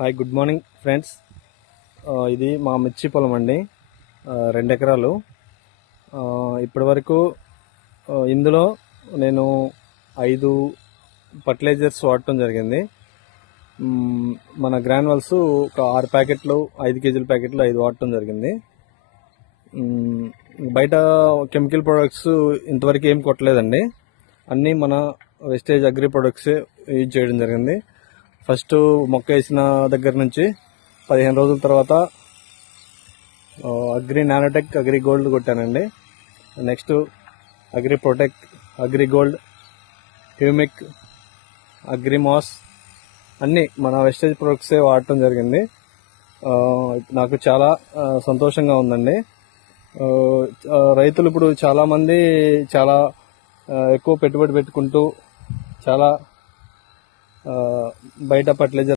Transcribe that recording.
Hi, good morning friends. ఇది మా మిర్చి పొలం అండి. 2 ఎకరాలు. ఇప్పటి వరకు ఇందులో నేను 5 ఫర్టిలైజర్స్ వాడటం జరిగింది. మన గ్రాన్యువల్స్ ఒక 6 ప్యాకెట్లు, 5 కేజీల ప్యాకెట్లు 5 వాడటం జరిగింది. బయట కెమికల్ ప్రొడక్ట్స్ ఇంతవరకు ఏం కొట్టలేదండి. అన్నీ మన వెస్టేజ్ అగ్రి ప్రొడక్ట్సే యూజ్ చేయడం జరిగింది. ఫస్ట్ మొక్క వేసిన దగ్గర నుంచి 15 రోజుల తర్వాత అగ్రి నానోటెక్, అగ్రి గోల్డ్ కొట్టానండి. Next Agri Protect, Agri Gold, humic, Agri Mass అన్నీ మన వెస్టేజ్ ప్రొడక్ట్సే వాడటం జరిగింది. నాకు చాలా సంతోషంగా ఉందండి. రైతులు ఇప్పుడు చాలామంది చాలా ఎక్కువ పెట్టుబడి పెట్టుకుంటూ చాలా బయట ఫర్టిలైజర్